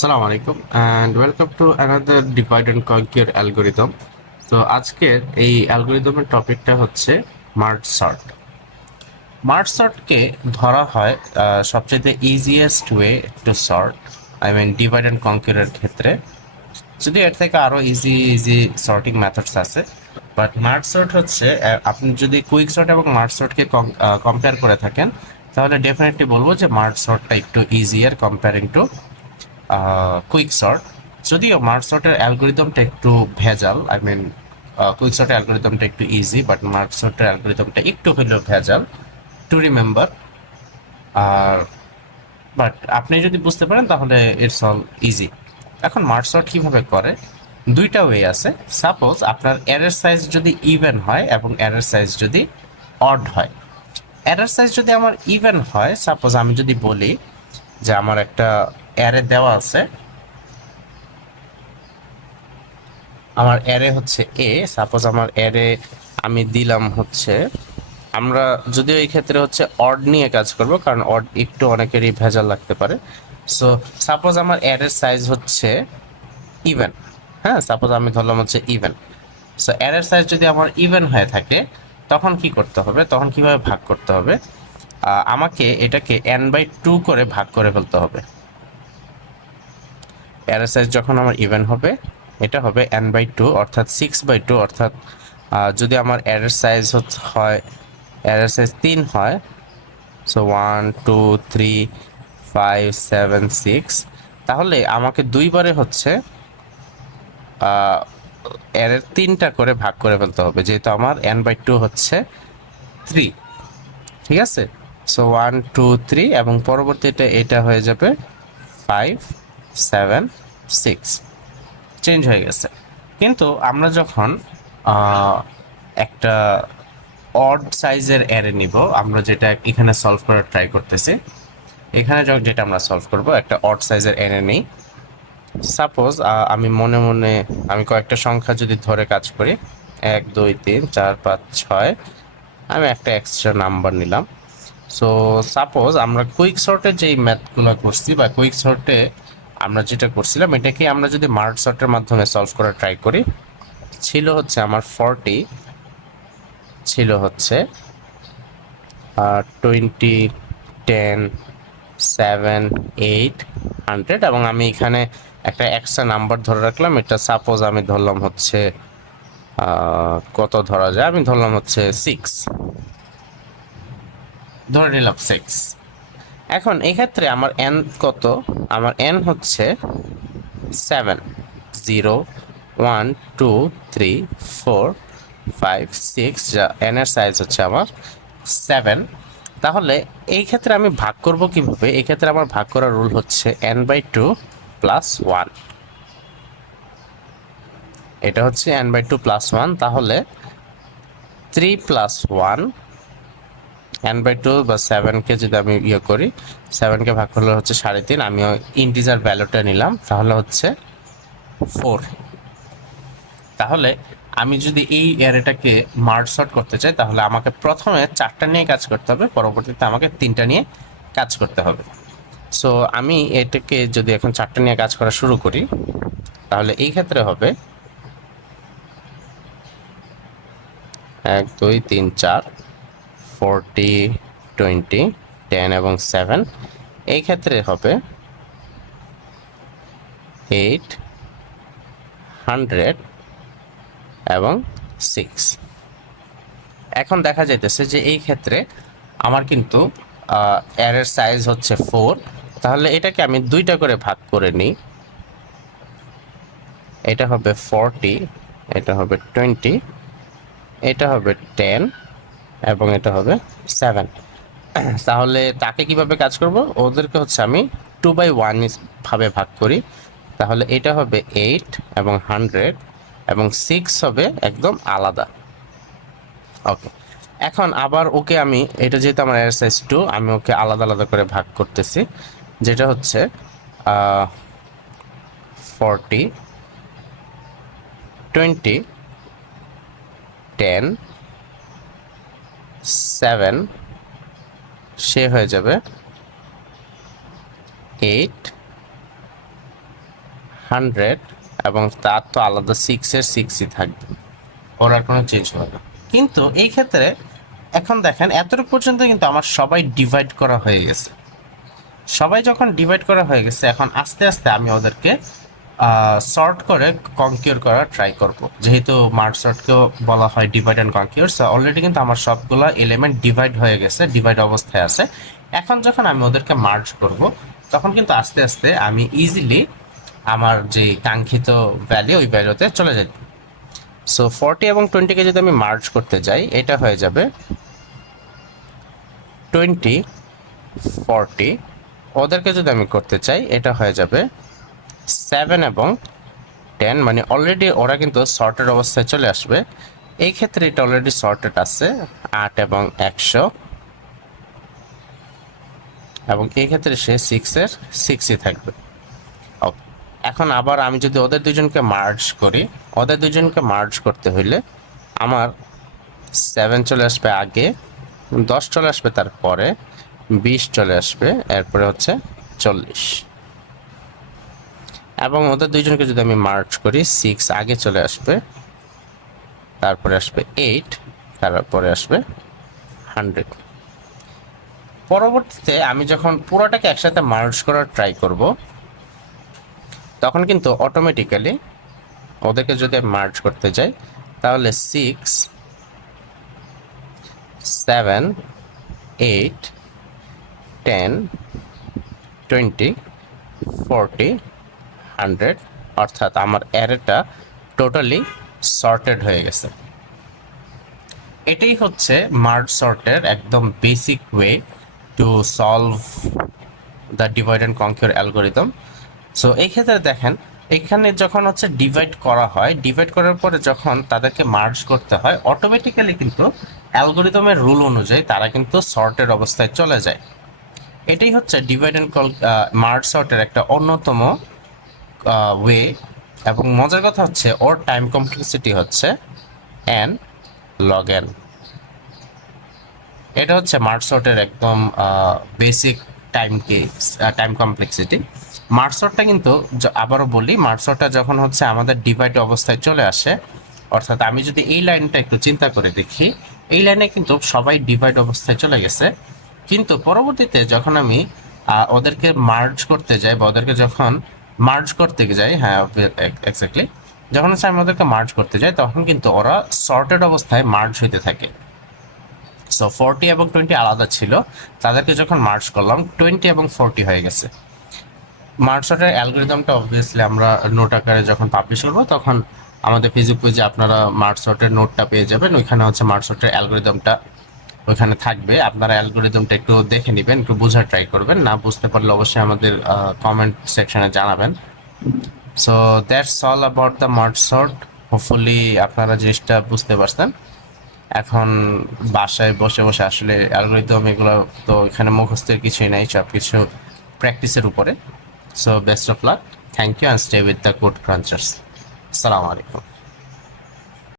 আসসালামু আলাইকুম and welcome to another divide and conquer algorithm. তো আজকের এই অ্যালগরিদমের টপিকটা হচ্ছে মার্জ সর্ট। মার্জ সর্টকে ধরা হয় সবচেয়ে easiest way to sort, I mean divide and কনকিউরের ক্ষেত্রে। যদি এর থেকে আরো ইজি ইজি সর্টিং মেথডস আছে, বাট মার্জ সর্ট হচ্ছে আপনি যদি কুইক সর্ট এবং মার্জ সর্টকে কম্পেয়ার করে থাকেন, তাহলে ডেফিনেটলি বলবো যে মার্জ সর্টটা একটু easier comparing to quick sort. যদিও মার্জ সর্টের অ্যালগোরিদমটা একটু ভেজাল, আই মিন কুইক সর্টের অ্যালগোরিদমটা একটু ইজি, বাট মার্জ সর্টের অ্যালগোরিদমটা একটু হলেও ভেজাল টু রিমেম্বার। আর বাট আপনি যদি বুঝতে পারেন তাহলে ইটস অল ইজি। এখন মার্জ সর্ট কীভাবে করে, দুইটা ওয়ে আছে। সাপোজ আপনার অ্যারের সাইজ যদি ইভেন হয় এবং অ্যারের সাইজ যদি অড হয়। অ্যারের সাইজ যদি আমার ইভেন হয়, সাপোজ আমি যদি বলি যে আমার একটা অ্যারে দেওয়া আছে, আমার অ্যারে হচ্ছে এ, সাপোজ আমার অ্যারে আমি দিলাম হচ্ছে, আমরা যদিও এই ক্ষেত্রে হচ্ছে অড নিয়ে কাজ করব, কারণ অড একটু অনেকেরই ভেজাল লাগতে পারে। সো সাপোজ আমার অ্যারের সাইজ হচ্ছে ইভেন, হ্যাঁ, সাপোজ আমি ধরলাম হচ্ছে ইভেন। সো অ্যারের সাইজ যদি আমার ইভেন হয়ে থাকে, তখন কি করতে হবে, তখন কিভাবে ভাগ করতে হবে, আমাকে এটাকে n/2 করে ভাগ করে ফেলতে হবে। অ্যারে সাইজ যখন আমার ইভেন হবে, এটা হবে n/2, অর্থাৎ 6/2, অর্থাৎ যদি আমার অ্যারের সাইজ হয়, অ্যারের সাইজ 3 হয়, সো 1 2 3 5 7 6, তাহলে আমাকে দুইবারে হচ্ছে অ্যারের 3টা করে ভাগ করে ফেলতে হবে, যেহেতু আমার n/2 হচ্ছে 3। ঠিক আছে, সো 1 2 3 এবং পরবর্তীতে এটা হয়ে যাবে 5 7 6, চেঞ্জ হয়ে গেছে। কিন্তু আমরা যখন একটা অড সাইজের অ্যারে নিব, আমরা যেটা এখানে সলভ করার ট্রাই করতেছি, এখানে যেটা আমরা সলভ করব, একটা অড সাইজের অ্যারে নেই। সাপোজ আমি মনে মনে আমি কয়েকটা সংখ্যা যদি ধরে কাজ করি, 1 2 3 4 5 6, আমি একটা এক্সট্রা নাম্বার নিলাম। সো সাপোজ আমরা কুইক সর্টের যেই ম্যাথগুলো করছি বা কুইক সর্টে আমরা যেটা করছিলাম, এটাকে আমরা যদি মার্জ সর্টের মাধ্যমে সলভ করার ট্রাই করি, ছিল হচ্ছে আমার 40, ছিল হচ্ছে 20 10 7 8 100, এবং আমি এখানে একটা এক্সট্রা নাম্বার ধরে রাখলাম। এটা সাপোজ আমি ধরলাম হচ্ছে কত ধরা যায়, আমি ধরলাম হচ্ছে 6, ধরে নিলাম 6। এখন এক্ষেত্রে আমার n কত, আমার n হচ্ছে 7, 0 1 2 3 4 5 6, যা n এর সাইজ হচ্ছে আমার 7। তাহলে এই ক্ষেত্রে আমি ভাগ করব কিভাবে, এই ক্ষেত্রে আমার ভাগ করার রুল হচ্ছে n/2 প্লাস 1। এটা হচ্ছে n/2 প্লাস 1, তাহলে 3 প্লাস 1, n/2 বা 7কে যদি আমি করি, 7কে ভাগ করলে হচ্ছে 3.5, আমি ইন্টিজার ভ্যালুটা নিলাম, তাহলে হচ্ছে 4। তাহলে আমি যদি এই অ্যারেটাকে মার্জ সর্ট করতে চাই, তাহলে আমাকে প্রথমে 4টা নিয়ে কাজ করতে হবে, পরবর্তীতে আমাকে 3টা নিয়ে কাজ করতে হবে। সো আমি এটাকে যদি এখন 4টা নিয়ে কাজ করা শুরু করি, তাহলে এই ক্ষেত্রে হবে 1 2 3 4 40 20 10 এবং 7, এই ক্ষেত্রে হবে 8 100 এবং 6। এখন দেখা যাইতেছে যে এই ক্ষেত্রে আমার কিন্তু অ্যারের সাইজ হচ্ছে 4, তাহলে এটাকে আমি দুইটা করে ভাগ করে নিই। এটা হবে 40, এটা হবে 20, এটা হবে 10 এবং এটা হবে 7। তাহলে তাকে কিভাবে কাজ করব, ওদেরকে হচ্ছে আমি 2/1 ভাবে ভাগ করি, তাহলে এটা হবে 8 এবং 100 এবং 6 হবে একদম আলাদা। ওকে, এখন আবার ওকে আমি, এটা যেহেতু আমার এর সাইজ 2, আমি ওকে আলাদা আলাদা করে ভাগ করতেছি, যেটা হচ্ছে 40 20 10 7, সে হয়ে যাবে 8 100 এবং তার তো আলাদা 6-এর 6ই থাকবে, ওর আর কোনো চেঞ্জ হবে না। কিন্তু এই ক্ষেত্রে এখন দেখেন এতটুকু পর্যন্ত কিন্তু আমার সবাই ডিভাইড করা হয়ে গেছে। সবাই যখন ডিভাইড করা হয়ে গেছে, এখন আস্তে আস্তে আমি ওদেরকে সর্ট করে কনকিউর করার ট্রাই করব। যেহেতু মার্জ সর্টকেও বলা হয় divide and conquer, so already কিন্তু আমার সবগুলো এলিমেন্ট ডিভাইড হয়ে গেছে, ডিভাইড অবস্থায় আছে। এখন যখন আমি ওদেরকে মার্জ করব, তখন কিন্তু আস্তে আস্তে আমি ইজিলি আমার যে কাঙ্ক্ষিত ভ্যালু, ওই ভ্যালুতে চলে যাব। সো 40 এবং 20-কে যদি আমি মার্জ করতে যাই, এটা হয়ে যাবে 20 40। ওদেরকে যদি আমি করতে চাই, এটা হয়ে যাবে 7 এবং 10, মানে অলরেডি ওরা কিন্তু সর্টেড অবস্থায় চলে আসবে। এই ক্ষেত্রে এটা অলরেডি সর্টেড আছে 8 এবং 100, এবং এই ক্ষেত্রে সে 6-এর 6ই থাকবে। ওকে, এখন আবার আমি যদি ওদের দুজনকে মার্জ করি, ওদের দুজনকে মার্জ করতে হইলে আমার 7 চলে আসবে আগে, 10 চলে আসবে, তারপরে 20 চলে আসবে, এরপরে হচ্ছে 40। এবং ওদের দুইজনকে যদি আমি মার্জ করি, 6 আগে চলে আসবে, তারপরে আসবে 8, তারপরে আসবে 100। পরবর্তীতে আমি যখন পুরোটাকে একসাথে মার্জ করার ট্রাই করব, তখন কিন্তু অটোমেটিক্যালি ওদেরকে যদি আমি মার্জ করতে যাই, তাহলে 6 7 8 10 20 40 100, অর্থাৎ আমার অ্যারেটা টোটালি সর্টেড হয়ে গেছে। এটাই হচ্ছে মার্জ সর্টের একদম basic way to solve the divide and conquer algorithm. So এই ক্ষেত্রে দেখেন, এখানে যখন হচ্ছে ডিভাইড করা হয়, ডিভাইড করার পরে যখন তাদেরকে মার্জ করতে হয়, অটোমেটিক্যালি কিন্তু অ্যালগোরিদমের রুল অনুযায়ী তারা কিন্তু সর্টেড অবস্থায় চলে যায়। এটাই হচ্ছে ডিভাইড অ্যান্ড মার্জ সর্টের একটা অন্যতম ওয়ে। এবং মজার কথা হচ্ছে ওর টাইম কমপ্লেক্সিটি হচ্ছে n log n। এটা হচ্ছে মার্জ সর্টের একদম বেসিক টাইম কমপ্লেক্সিটি। মার্জ সর্টটা কিন্তু আবারও বলি, মার্জ সর্টটা যখন হচ্ছে আমাদের ডিভাইড অবস্থায় চলে আসে, অর্থাৎ আমি যদি এই লাইনটা একটু চিন্তা করে দেখি, এই লাইনে কিন্তু সবাই ডিভাইড অবস্থায় চলে গেছে। কিন্তু পরবর্তীতে যখন আমি ওদেরকে মার্জ করতে যাই, বা ওদেরকে যখন মার্জ করতে যাই, হ্যাঁ এক্স্যাক্টলি, যখন হচ্ছে আমি ওদেরকে মার্জ করতে যাই, তখন কিন্তু ওরা সর্টেড অবস্থায় মার্জ হইতে থাকে। সো 40 এবং 20 আলাদা ছিল, তাদেরকে যখন মার্জ করলাম 20 এবং 40 হয়ে গেছে। মার্জ সর্টের অ্যালগোরিদমটা অবভিয়াসলি আমরা নোট আকারে যখন পাবলিশ করবো, তখন আমাদের ফেসবুক পেজে আপনারা মার্জ সর্টের নোটটা পেয়ে যাবেন। ওইখানে হচ্ছে মার্জ সর্টের অ্যালগোরিদমটা ওইখানে থাকবে। আপনারা অ্যালগোরিদমটা একটু দেখে নেবেন, একটু বোঝার ট্রাই করবেন। না বুঝতে পারলে অবশ্যই আমাদের কমেন্ট সেকশনে জানাবেন। So that's all about the merge sort. Hopefully আপনারা জিনিসটা বুঝতে পারছেন। এখন বাসায় বসে বসে আসলে অ্যালগোরিদম এগুলো তো এখানে মুখস্থের কিছুই নাই, সব কিছু প্র্যাকটিসের উপরে। So best of luck, thank you, and stay with the code crunchers. আসসালামু আলাইকুম।